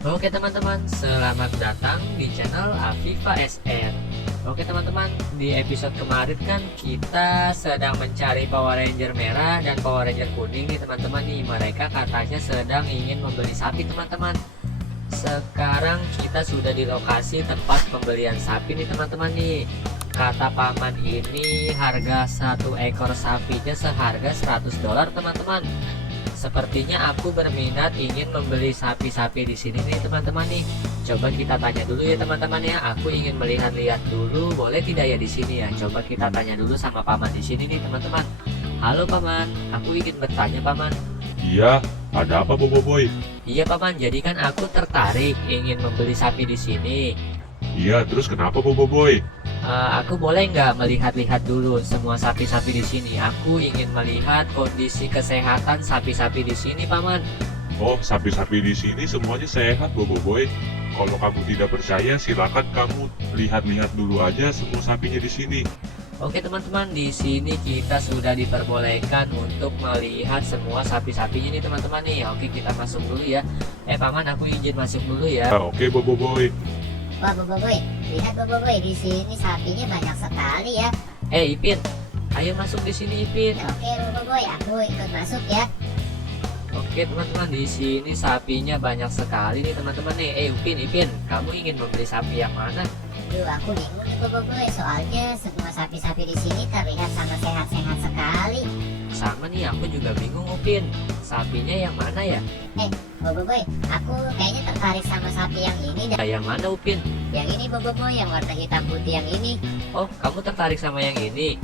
Oke teman-teman, selamat datang di channel Afifa SR. Oke teman-teman, di episode kemarin kan kita sedang mencari Power Ranger merah dan Power Ranger kuning nih teman-teman nih. Mereka katanya sedang ingin membeli sapi teman-teman. Sekarang kita sudah di lokasi tempat pembelian sapi nih teman-teman nih. Kata paman ini harga satu ekor sapinya seharga $100 teman-teman. Sepertinya aku berminat ingin membeli sapi-sapi di sini nih teman-teman nih. Coba kita tanya dulu ya teman-teman ya. Aku ingin melihat-lihat dulu, boleh tidak ya di sini ya? Coba kita tanya dulu sama paman di sini nih teman-teman. Halo paman, aku ingin bertanya paman. Iya, ada apa Bobo Boy? Iya paman, jadi kan aku tertarik ingin membeli sapi di sini. Iya, terus kenapa Bobo Boy? Aku boleh nggak melihat-lihat dulu semua sapi-sapi di sini? Aku ingin melihat kondisi kesehatan sapi-sapi di sini paman. Oh, sapi-sapi di sini semuanya sehat Bobo Boy. Kalau kamu tidak percaya, silakan kamu lihat-lihat dulu aja semua sapinya di sini. Oke teman-teman, di sini kita sudah diperbolehkan untuk melihat semua sapi-sapinya nih teman-teman nih. Oke, kita masuk dulu ya. Paman, aku izin masuk dulu ya. Oke Bobo Boy. Wah, Bobo Boy, lihat Bobo Boy, di sini sapinya banyak sekali ya. Ipin, ayo masuk di sini Ipin. Oke, Bobo Boy, aku ikut masuk ya. Oke teman-teman, di sini sapinya banyak sekali nih teman-teman nih. Ipin, kamu ingin membeli sapi yang mana? Duh, aku bingung nih Bobo Boy, soalnya semua sapi-sapi di sini terlihat sama sehat-sehat sekali. Sama nih, aku juga bingung Upin. Sapinya yang mana ya? Bobo Boy, aku kayaknya tertarik sama sapi yang ini dan Yang mana Upin? yang ini Bobo Boy, yang warna hitam putih yang ini. Oh, kamu tertarik sama yang ini?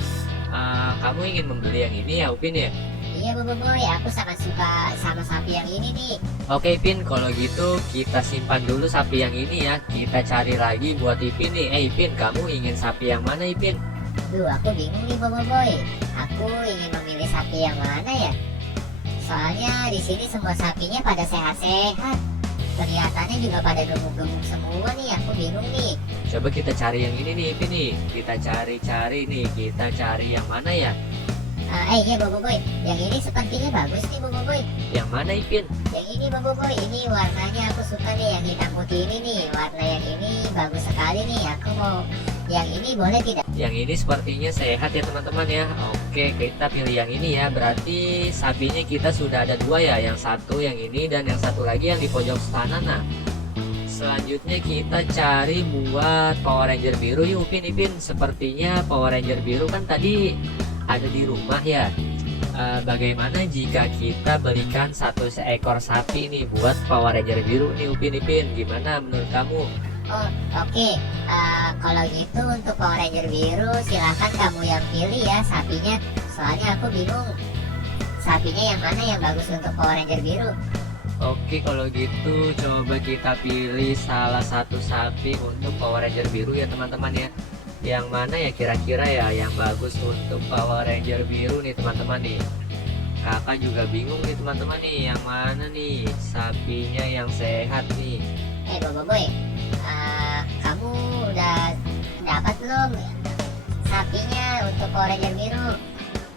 Kamu ingin membeli yang ini ya Upin ya? Iya Bobo Boy, aku sangat suka sama sapi yang ini nih. Oke Ipin, kalau gitu kita simpan dulu sapi yang ini ya. Kita cari lagi buat Ipin nih. Ipin, kamu ingin sapi yang mana Ipin? Duh, aku bingung nih Bobo Boy. Aku ingin memilih sapi yang mana ya? Soalnya di sini semua sapinya pada sehat-sehat. Kelihatannya juga pada gemuk-gemuk semua nih. Aku bingung nih. Coba kita cari yang ini nih Ipin nih. Kita cari-cari nih. Kita cari yang mana ya? Iya Bobo Boy. Yang ini sepertinya bagus nih Bobo Boy. Yang mana Ipin? Yang ini Bobo Boy. Ini warnanya aku suka nih. Yang hitam putih ini nih. Warna yang ini bagus sekali nih. Aku mau yang ini, boleh tidak? Yang ini sepertinya sehat ya teman-teman ya. Oke, kita pilih yang ini ya. Berarti sapinya kita sudah ada dua ya. Yang satu yang ini dan yang satu lagi yang di pojok sana. Nah, selanjutnya kita cari buat Power Ranger biru yuk Ipin. Sepertinya Power Ranger biru kan tadi ada di rumah ya. Bagaimana jika kita belikan satu seekor sapi nih buat Power Ranger biru nih Ipin? Gimana menurut kamu? Oh, oke. Kalau gitu untuk Power Ranger biru silakan kamu yang pilih ya sapinya. Soalnya aku bingung sapinya yang mana yang bagus untuk Power Ranger biru. Oke, kalau gitu coba kita pilih salah satu sapi untuk Power Ranger biru ya teman-teman ya. Yang mana ya kira-kira ya yang bagus untuk Power Ranger biru nih teman-teman nih. Kakak juga bingung nih teman-teman nih, yang mana nih sapinya yang sehat nih. Bobo Boy, kamu udah dapat belum sapinya untuk Power Ranger biru?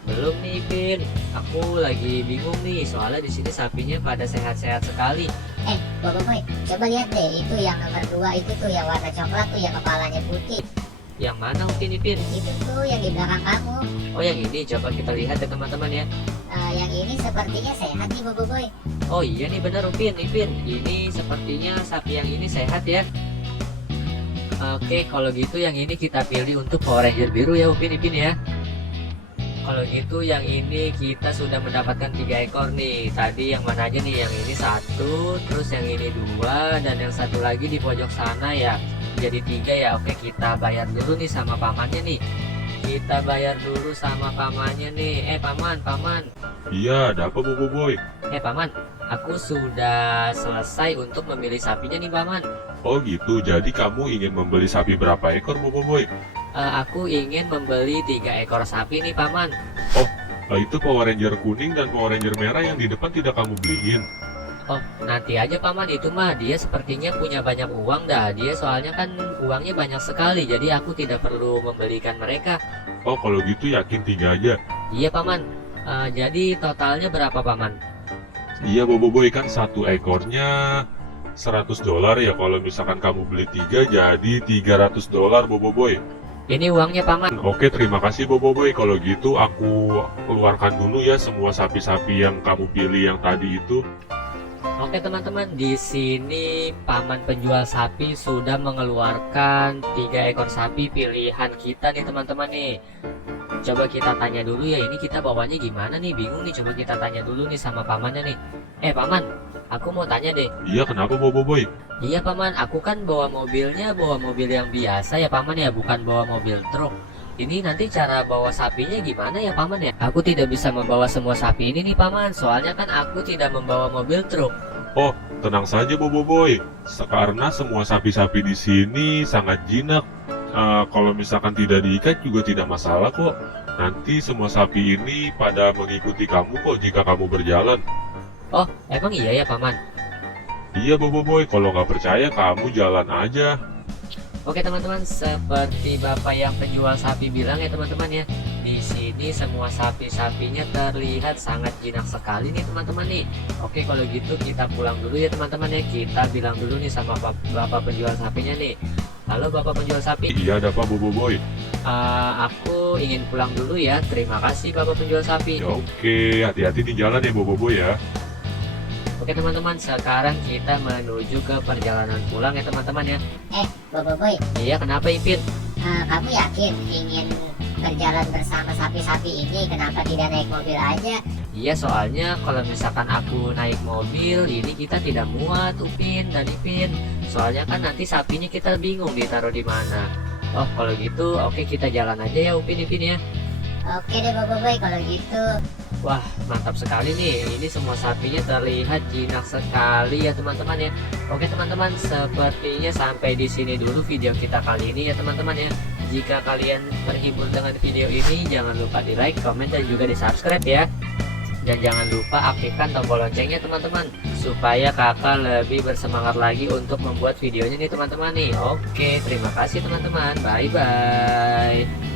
Belum nih Pin, aku lagi bingung nih soalnya di sini sapinya pada sehat-sehat sekali. Bobo Boy, coba lihat deh, itu yang nomor 2 itu tuh yang warna coklat tuh yang kepalanya putih. Yang mana Upin Ipin? Itu tuh yang di belakang kamu. Oh yang ini, coba kita lihat ya teman-teman ya. Yang ini sepertinya sehat nih Bobo Boy. Oh iya nih bener Upin Ipin, ini sepertinya sapi yang ini sehat ya. Oke, kalau gitu yang ini kita pilih untuk Power Ranger biru ya Upin Ipin ya. Kalau gitu yang ini kita sudah mendapatkan 3 ekor nih. Tadi yang mana aja nih? Yang ini 1, terus yang ini 2, dan yang satu lagi di pojok sana ya. Jadi 3 ya. Oke, kita bayar dulu nih sama pamannya nih. Kita bayar dulu sama pamannya nih. Paman. Iya, ada apa Bobo Boy? Paman, aku sudah selesai untuk memilih sapinya nih paman. Oh gitu, jadi kamu ingin membeli sapi berapa ekor Bobo Boy? Aku ingin membeli 3 ekor sapi nih paman. Itu Power Ranger kuning dan Power Ranger merah yang di depan tidak kamu beliin. Oh, nanti aja paman, itu mah dia sepertinya punya banyak uang dah. Dia soalnya kan uangnya banyak sekali, jadi aku tidak perlu membelikan mereka. Oh kalau gitu yakin 3 aja. Iya paman. Jadi totalnya berapa paman? Iya Bobo Boy, kan satu ekornya $100 ya. Kalau misalkan kamu beli 3 jadi $300 Boboiboy. Ini uangnya paman. Oke, terima kasih Boboiboy. Kalau gitu aku keluarkan dulu ya semua sapi-sapi yang kamu pilih yang tadi itu. Oke teman-teman, di sini paman penjual sapi sudah mengeluarkan 3 ekor sapi pilihan kita nih teman-teman nih. Coba kita tanya dulu ya, ini kita bawanya gimana nih, bingung nih. Coba kita tanya dulu nih sama pamannya nih. Paman, aku mau tanya deh. Iya, kenapa Boboiboy? Iya paman, aku kan bawa mobilnya, bawa mobil yang biasa ya paman ya, bukan bawa mobil truk. Ini nanti cara bawa sapinya gimana ya paman ya? Aku tidak bisa membawa semua sapi ini nih paman, soalnya kan aku tidak membawa mobil truk. Oh, tenang saja Boboiboy. Karena semua sapi-sapi di sini sangat jinak. Kalau misalkan tidak diikat juga tidak masalah kok. Nanti semua sapi ini pada mengikuti kamu kok jika kamu berjalan. Oh, emang iya ya paman? Iya Boboiboy, kalau nggak percaya kamu jalan aja. Oke teman-teman, seperti bapak yang penjual sapi bilang ya teman-teman ya, di sini semua sapi-sapinya terlihat sangat jinak sekali nih teman-teman nih. Oke, kalau gitu kita pulang dulu ya teman-teman ya. Kita bilang dulu nih sama bapak penjual sapinya nih. Halo bapak penjual sapi. Iya, ada apa Boboiboy? Aku ingin pulang dulu ya. Terima kasih bapak penjual sapi. Ya, oke, hati-hati di jalan ya Boboiboy ya. Oke teman-teman, sekarang kita menuju ke perjalanan pulang ya teman-teman ya. Boboiboy, Iya, kenapa Ipin? kamu yakin ingin berjalan bersama sapi-sapi ini? Kenapa tidak naik mobil aja? Iya, soalnya kalau misalkan aku naik mobil ini kita tidak muat Upin dan Ipin. Soalnya kan nanti sapinya kita bingung ditaruh di mana. Oh, kalau gitu oke, kita jalan aja ya Upin Ipin ya. Oke deh Boboiboy kalau gitu. Wah, mantap sekali nih. Ini semua sapinya terlihat jinak sekali ya teman-teman ya. Oke teman-teman, sepertinya sampai di sini dulu video kita kali ini ya teman-teman ya. Jika kalian terhibur dengan video ini, jangan lupa di like, komen, dan juga di subscribe ya. Dan jangan lupa aktifkan tombol loncengnya teman-teman, supaya kakak lebih bersemangat lagi untuk membuat videonya nih teman-teman nih. Oke, terima kasih teman-teman. Bye-bye.